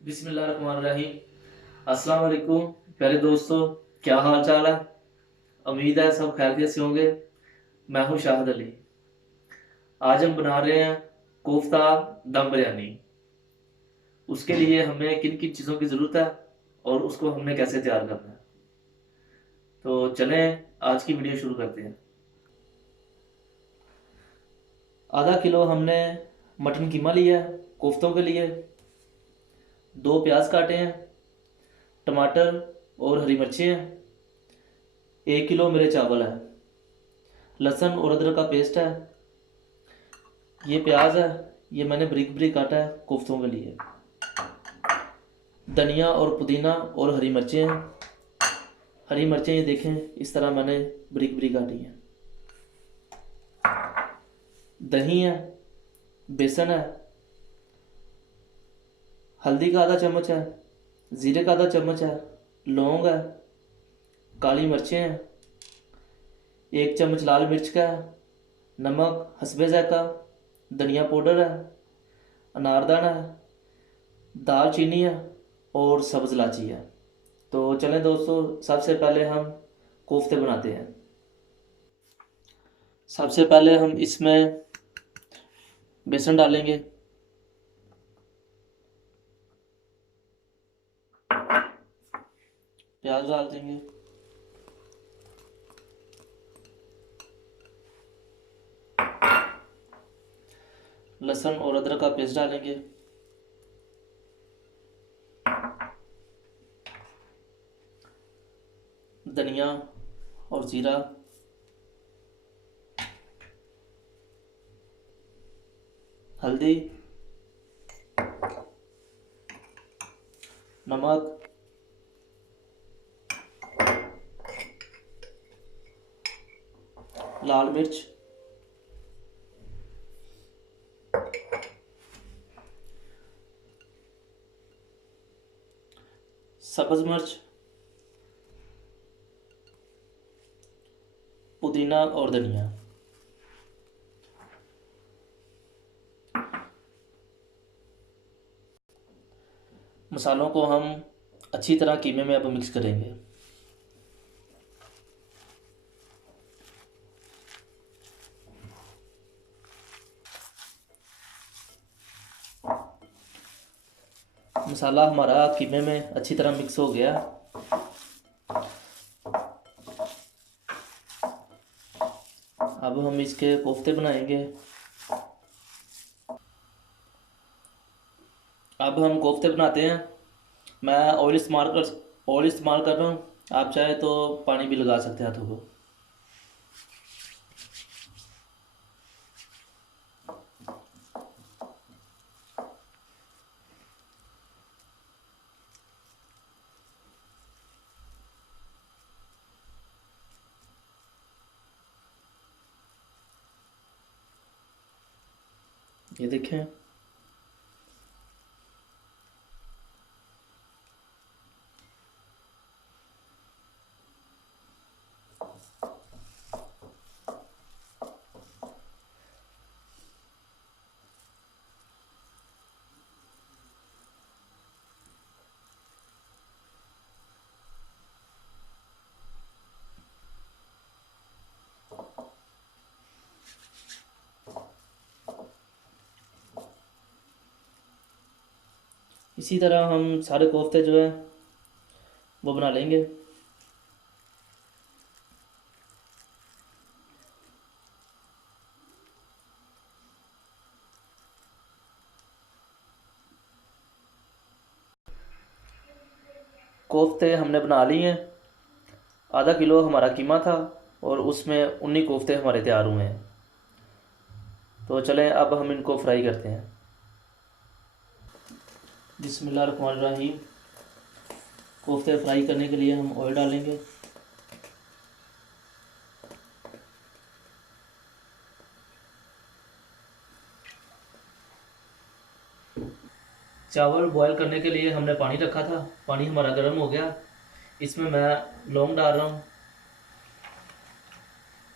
बिस्मिल्लाहिर्रहमानिर्रहीम। अस्सलाम वालेकुम प्यारे दोस्तों, क्या हाल चाल है। उम्मीद है सब खैरियत से होंगे। मैं हूं शाहिद अली। आज हम बना रहे हैं कोफ्ता दम बिरयानी। उसके लिए हमें किन किन चीज़ों की ज़रूरत है और उसको हमने कैसे तैयार करना है, तो चलें आज की वीडियो शुरू करते हैं। आधा किलो हमने मटन कीमा लिया है कोफ्तों के लिए। 2 प्याज काटे हैं, टमाटर और हरी मिर्चें हैं। 1 किलो मेरे चावल है। लहसुन और अदरक का पेस्ट है। ये प्याज है, ये मैंने ब्रिक ब्रिक काटा है कोफ्तों के लिए। धनिया और पुदीना और हरी मिर्चें हैं। हरी मिर्चें ये देखें इस तरह मैंने ब्रिक ब्रिक काटी हैं। दही है, बेसन है, हल्दी का आधा चम्मच है, ज़ीरे का आधा चम्मच है, लौंग है, काली मिर्चें हैं, 1 चम्मच लाल मिर्च का है, नमक हस्बे ज़ायक़ा, धनिया पाउडर है, अनारदाना है, दालचीनी है और सब्ज़ इलायची है। तो चलें दोस्तों, सबसे पहले हम कोफ्ते बनाते हैं। सबसे पहले हम इसमें बेसन डालेंगे। प्याज डाल देंगे। लहसुन और अदरक का पेस्ट डालेंगे। धनिया और जीरा, हल्दी, नमक, लाल मिर्च, सब्ज़ मिर्च, पुदीना और धनिया। मसालों को हम अच्छी तरह कीमे में अब मिक्स करेंगे। मसाला हमारा कीमे में अच्छी तरह मिक्स हो गया। अब हम इसके कोफ्ते बनाएंगे। अब हम कोफ्ते बनाते हैं। मैं ऑयल इस्तेमाल कर रहा हूँ। आप चाहे तो पानी भी लगा सकते हैं हाथों को। ये देखें, इसी तरह हम सारे कोफ्ते जो है वो बना लेंगे। कोफ्ते हमने बना लिए हैं। आधा किलो हमारा कीमा था और उसमें 19 कोफ्ते हमारे तैयार हुए हैं। तो चलें अब हम इनको फ्राई करते हैं। बिस्मिल्लाहिर्रहमानिर्रहीम। कोफ्ते फ्राई करने के लिए हम ऑयल डालेंगे। चावल बॉयल करने के लिए हमने पानी रखा था। पानी हमारा गर्म हो गया। इसमें मैं लौंग डाल रहा हूँ,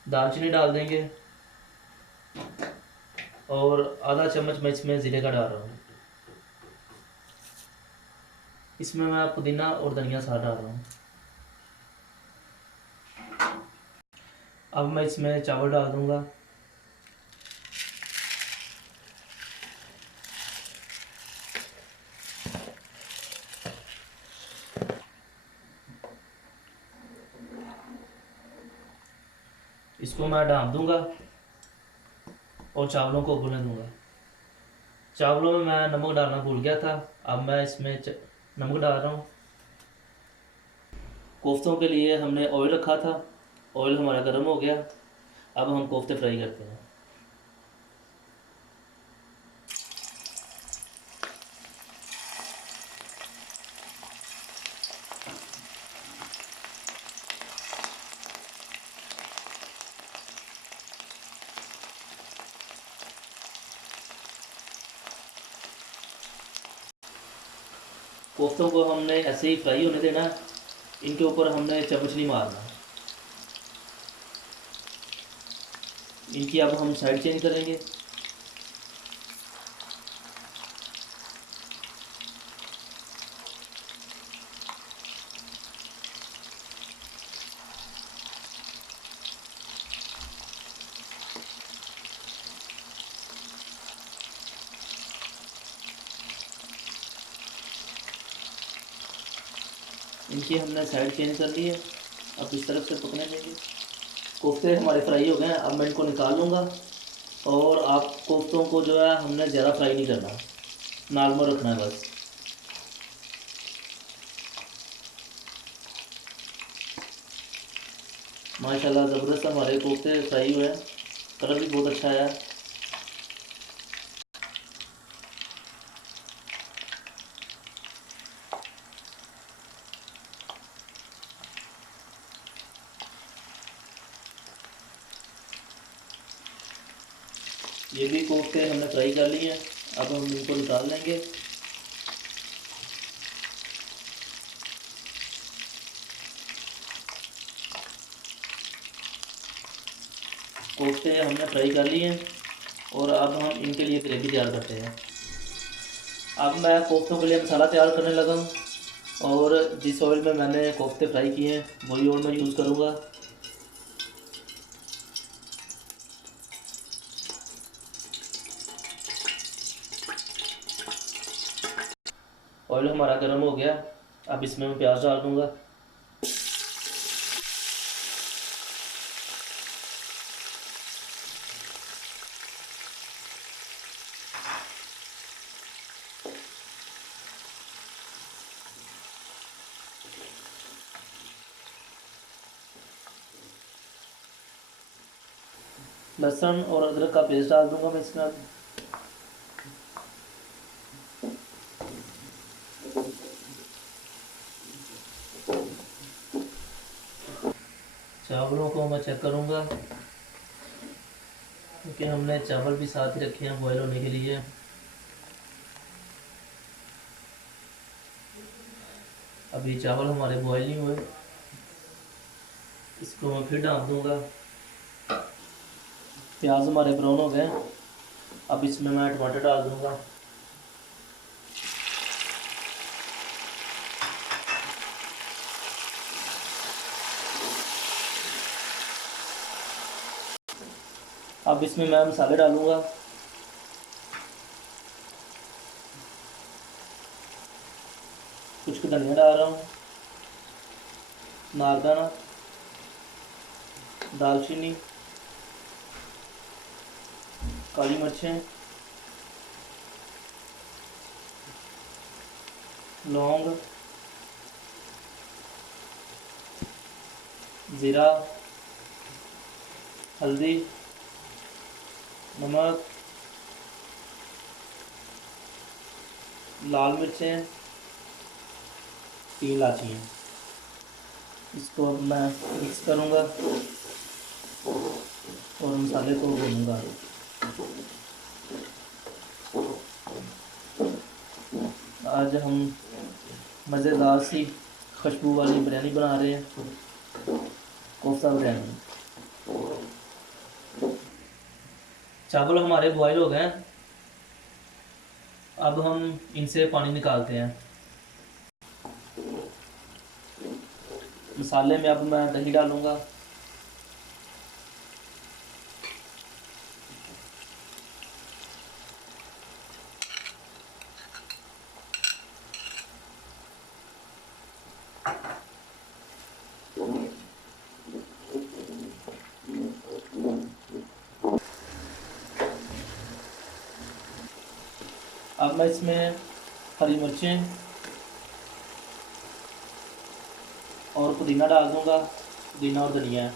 दालचीनी डाल देंगे और आधा चम्मच मैं इसमें ज़ीरे का डाल रहा हूँ। इसमें मैं पुदीना और धनिया साथ डाल रहा हूँ। अब मैं इसमें चावल डाल दूँगा। इसको मैं ढाँप दूँगा और चावलों को उबलने दूँगा। चावलों में मैं नमक डालना भूल गया था, अब मैं इसमें नमक डाल रहा हूँ। कोफ्तों के लिए हमने ऑयल रखा था, ऑयल हमारा गर्म हो गया। अब हम कोफ्ते फ्राई करते हैं। कोफ्तों को हमने ऐसे ही फ्राई होने देना, इनके ऊपर हमने चम्मच नहीं मारना। इनकी अब हम साइड चेंज करेंगे। इनकी हमने साइड चेंज कर ली है, अब इस तरफ से पकने देंगे। कोफ्ते हमारे फ्राई हो गए हैं, अब मैं इनको निकाल लूँगा। और आप कोफ्तों को जो है हमने ज़्यादा फ्राई नहीं करना, नॉर्मल रखना है बस। माशाल्लाह ज़बरदस्त हमारे कोफ्ते फ्राई हुए हैं, कलर भी बहुत अच्छा आया। ये भी कोफ्ते हमने फ्राई कर लिए हैं, अब हम इनको निकाल लेंगे। कोफ्ते हमने फ्राई कर लिए हैं और अब हम इनके लिए ग्रेवी तैयार करते हैं। अब मैं कोफ्तों के लिए मसाला तैयार करने लगा हूँ, और जिस ऑयल में मैंने कोफ्ते फ्राई किए हैं वही ऑयल मैं यूज़ करूँगा। ऑयल हमारा गर्म हो गया, अब इसमें मैं प्याज डाल दूँगा। लहसुन और अदरक का पेस्ट डाल दूँगा मैं इसमें। चावलों को मैं चेक करूँगा, क्योंकि हमने चावल भी साथ ही रखे हैं बॉयल होने के लिए। अभी चावल हमारे बॉयल नहीं हुए, इसको मैं फिर ढाँप दूँगा। प्याज हमारे ब्राउन हो गए, अब इसमें मैं टमाटर डाल दूँगा। अब इसमें मैं मसाले डालूँगा। कुछ धनिया डाल रहा हूँ, नारदाना, दालचीनी, काली मिर्चें, लौंग, ज़ीरा, हल्दी, नमक, लाल मिर्चें, 3 इलायचियाँ। इसको अब मैं मिक्स करूँगा और मसाले को भूनूँगा। आज हम मज़ेदार सी खुशबू वाली बिरयानी बना रहे हैं, कोफ्ता बिरयानी। चावल हमारे बॉयल हो गए हैं, अब हम इनसे पानी निकालते हैं। मसाले में अब मैं दही डालूँगा। अब मैं इसमें हरी मिर्चें और पुदीना डाल दूँगा, पुदीना और धनिया।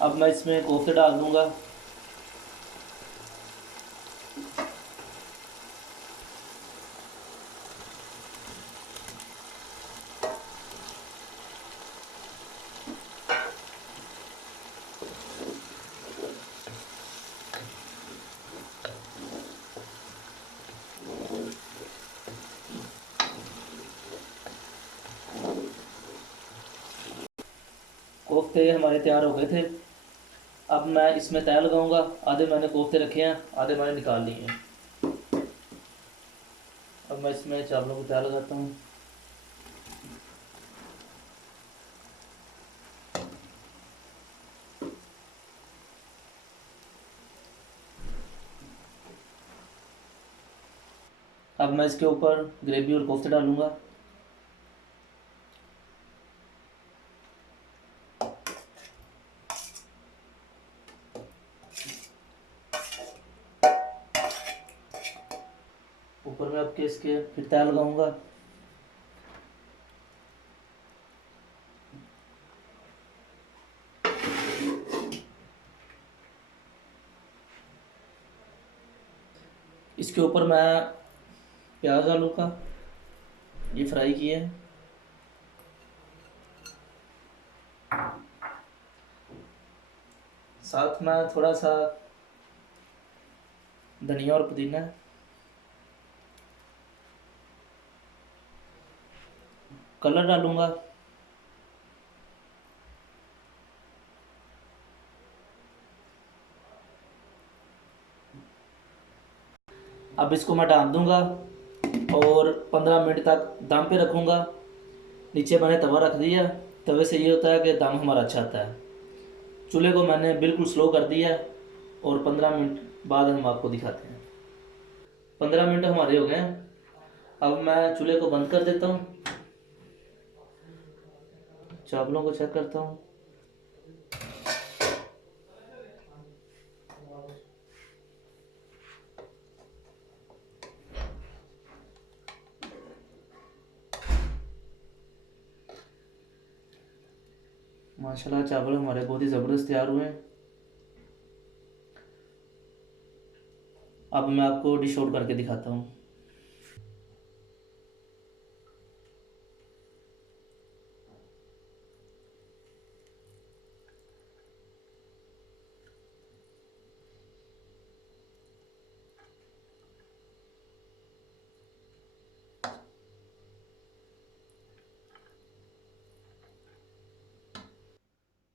अब मैं इसमें कोफ्ते डाल दूँगा। कोफ्ते हमारे तैयार हो गए थे। अब मैं इसमें तय लगाऊंगा। आधे मैंने कोफ्ते रखे हैं, आधे मैंने निकाल लिए हैं। अब मैं इसमें चावलों को तय लगाता हूँ। अब मैं इसके ऊपर ग्रेवी और कोफ्ते डालूंगा। ऊपर में अब के इसके फिर तय लगाऊंगा। इसके ऊपर मैं प्याज डालूंगा, ये फ्राई किए हैं। साथ में थोड़ा सा धनिया और पुदीना, कलर डालूंगा। अब इसको मैं डाल दूंगा और 15 मिनट तक दम पे रखूंगा। नीचे मैंने तवा रख दिया। तवे से ये होता है कि दम हमारा अच्छा आता है। चूल्हे को मैंने बिल्कुल स्लो कर दिया है और 15 मिनट बाद हम आपको दिखाते हैं। 15 मिनट हमारे हो गए हैं। अब मैं चूल्हे को बंद कर देता हूँ, चावलों को चेक करता हूँ। माशाल्लाह चावल हमारे बहुत ही ज़बरदस्त तैयार हुए हैं। अब मैं आपको डिश आउट करके दिखाता हूँ।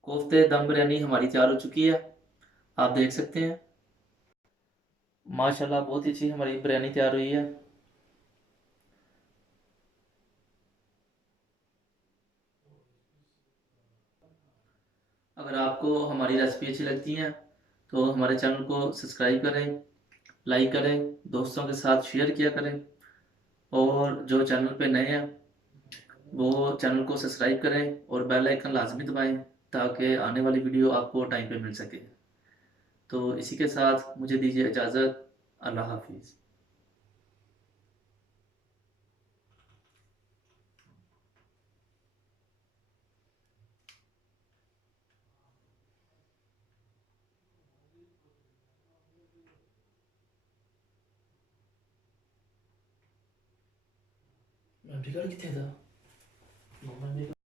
कोफ्ते दम बिरयानी हमारी तैयार हो चुकी है, आप देख सकते हैं। माशाल्लाह बहुत ही अच्छी हमारी बिरयानी तैयार हुई है। अगर आपको हमारी रेसिपी अच्छी लगती है तो हमारे चैनल को सब्सक्राइब करें, लाइक करें, दोस्तों के साथ शेयर किया करें। और जो चैनल पे नए हैं वो चैनल को सब्सक्राइब करें और बेल आइकन लाजमी दबाएं ताकि आने वाली वीडियो आपको टाइम पे मिल सके। तो इसी के साथ मुझे दीजिए इजाज़त। अल्लाह हाफिज़। टिकट कितने था?